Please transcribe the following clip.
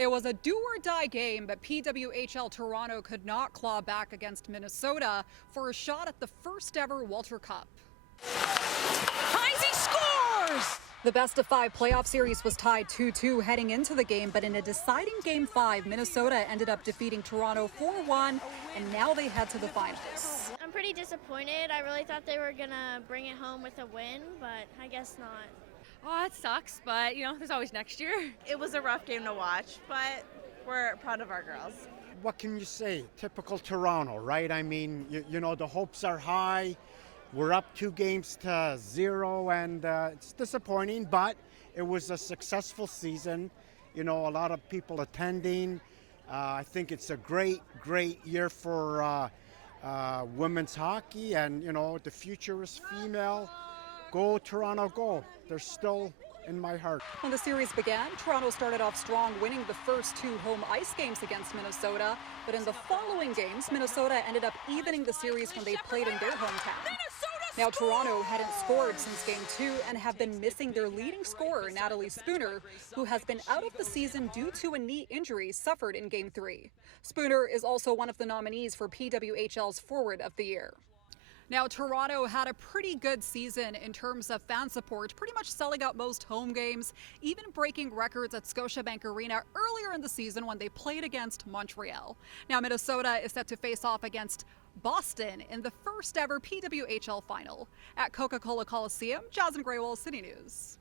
It was a do-or-die game, but PWHL Toronto could not claw back against Minnesota for a shot at the first ever Walter Cup. Heisey scores! The best-of-5 playoff series was tied 2-2 heading into the game, but in a deciding Game 5, Minnesota ended up defeating Toronto 4-1, and now they head to the finals. I'm pretty disappointed. I really thought they were going to bring it home with a win, but I guess not. Oh, it sucks, but, there's always next year. It was a rough game to watch, but we're proud of our girls. What can you say? Typical Toronto, right? I mean, the hopes are high. We're up 2-0, and it's disappointing, but it was a successful season. A lot of people attending. I think it's a great year for women's hockey, and, the future is female. Go Toronto, go. They're still in my heart. When the series began, Toronto started off strong, winning the first 2 home ice games against Minnesota. But in the following games, Minnesota ended up evening the series when they played in their hometown. Now, Toronto hadn't scored since Game 2 and have been missing their leading scorer, Natalie Spooner, who has been out of the season due to a knee injury suffered in Game 3. Spooner is also one of the nominees for PWHL's Forward of the Year. Now, Toronto had a pretty good season in terms of fan support, pretty much selling out most home games, even breaking records at Scotiabank Arena earlier in the season when they played against Montreal. Now, Minnesota is set to face off against Boston in the first ever PWHL final. At Coca-Cola Coliseum, Jazan Grewal, City News.